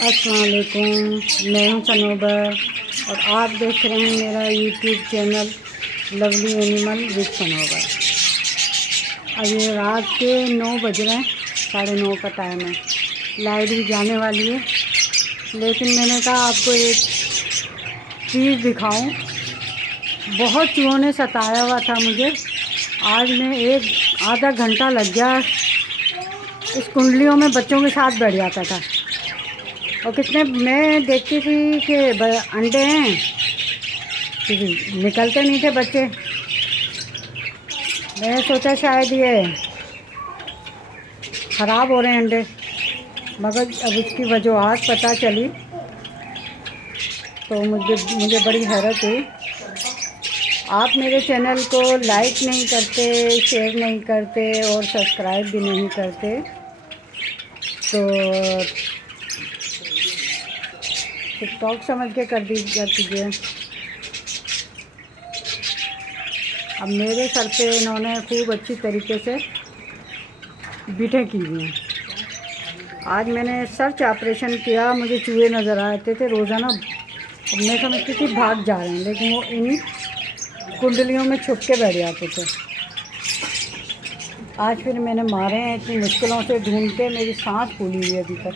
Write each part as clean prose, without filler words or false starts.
अस्सलाम वालेकुम। मैं हूं सनोबर और आप देख रहे हैं मेरा YouTube channel lovely animal with Sanobar. अब ये रात के 9 बज रहे हैं, 9:30 का टाइम है। लाइट भी जाने वाली है, लेकिन मैंने कहा आपको एक चीज़ दिखाऊं। बहुत चूहों ने सताया हुआ था मुझे। आज मैं एक आधा घंटा लग गया, इस कुंडलियों में बच्चों के साथ बैठ जाता था और कितने मैं देखती थी कि अंडे हैं, निकलते नहीं थे बच्चे। मैंने सोचा शायद ये ख़राब हो रहे हैं अंडे, मगर अब उसकी वजूहात पता चली तो मुझे बड़ी हैरत हुई। आप मेरे चैनल को लाइक नहीं करते, शेयर नहीं करते और सब्सक्राइब भी नहीं करते, तो टिकटॉक समझ के कर दीजिए। अब मेरे सर पे इन्होंने खूब अच्छी तरीके से बीटें की हुई हैं। आज मैंने सर्च ऑपरेशन किया, मुझे चूहे नज़र आते थे रोज़ाना। मैं समझती थी भाग जा रहे हैं, लेकिन वो इन्हीं कुंडलियों में छुप के बैठ जाते थे। आज फिर मैंने मारे हैं, इतनी मुश्किलों से ढूंढ के मेरी सांस फूली हुई है अभी तक।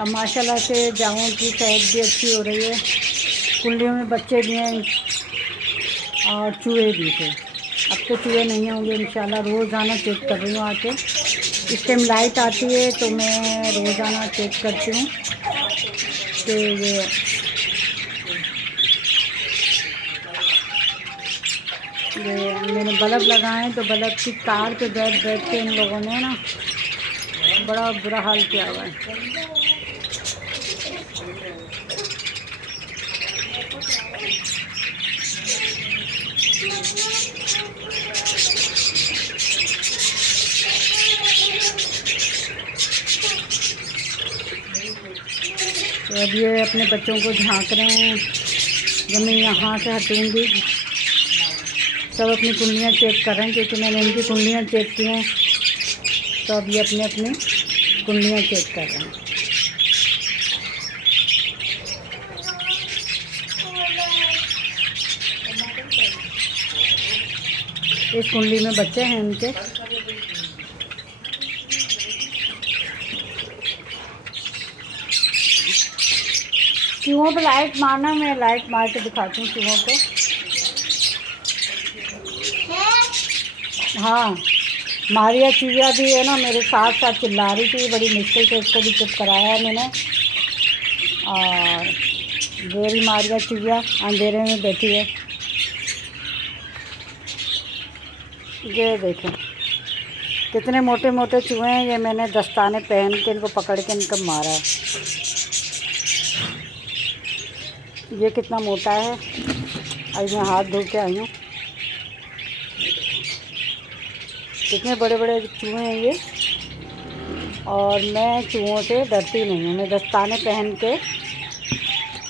अब माशाल्लाह से जामुन की सेहत भी अच्छी हो रही है, कुंडलियों में बच्चे भी हैं और चूहे भी थे। अब तो चूहे नहीं होंगे इंशाल्लाह। रोज़ाना चेक कर रही हूँ आके। इस टाइम लाइट आती है तो मैं रोज़ाना चेक करती हूँ कि ये मैंने बल्ब लगाए हैं, तो बल्ब की तार पे बैठ के इन लोगों ने ना बड़ा बुरा हाल किया हुआ है। तो अब ये अपने बच्चों को झांक रहे हैं। जब मैं यहाँ से हटूँगी सब अपनी कुंडलियाँ चेक कर रहे हैं, क्योंकि मैंने इनकी कुंडलियाँ चेक की हैं। तो अब ये अपनी कुंडलियाँ चेक कर रहे हैं। इस कुंडली में बच्चे हैं इनके। चूहों पर लाइट मारना, मैं लाइट मार के दिखाती हूँ चूहों को। हाँ, मारिया चूहिया भी है ना, मेरे साथ साथ चिल्ला रही थी। बड़ी मुश्किल से इसको भी चुप कराया है मैंने। और मेरी मारिया चूहिया अंधेरे में बैठी है। ये देखें कितने मोटे मोटे चूहे हैं। ये मैंने दस्ताने पहन के इनको पकड़ के इनको मारा है। ये कितना मोटा है। अभी मैं हाथ धो के आई हूँ। कितने बड़े बड़े चूहे हैं ये। और मैं चूहों से डरती नहीं हूँ। मैं दस्ताने पहन के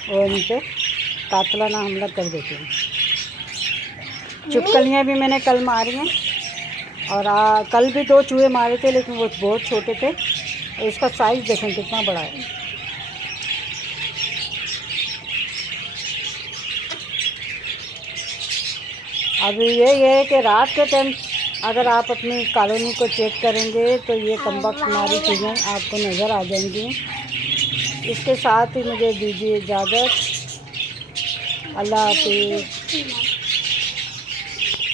और इन पर कातलाना हमला कर देती हूँ। चुपकलियाँ भी मैंने कल मारी हैं, और कल भी 2 चूहे मारे थे, लेकिन वो बहुत छोटे थे। इसका साइज़ देखें कितना बड़ा है। अब ये है कि रात के टाइम अगर आप अपनी कॉलोनी को चेक करेंगे तो ये कमबख्त मारी चीज़ें आपको नज़र आ जाएंगी। इसके साथ ही मुझे दीजिए इजाज़त। अल्लाह हाफ़िज़।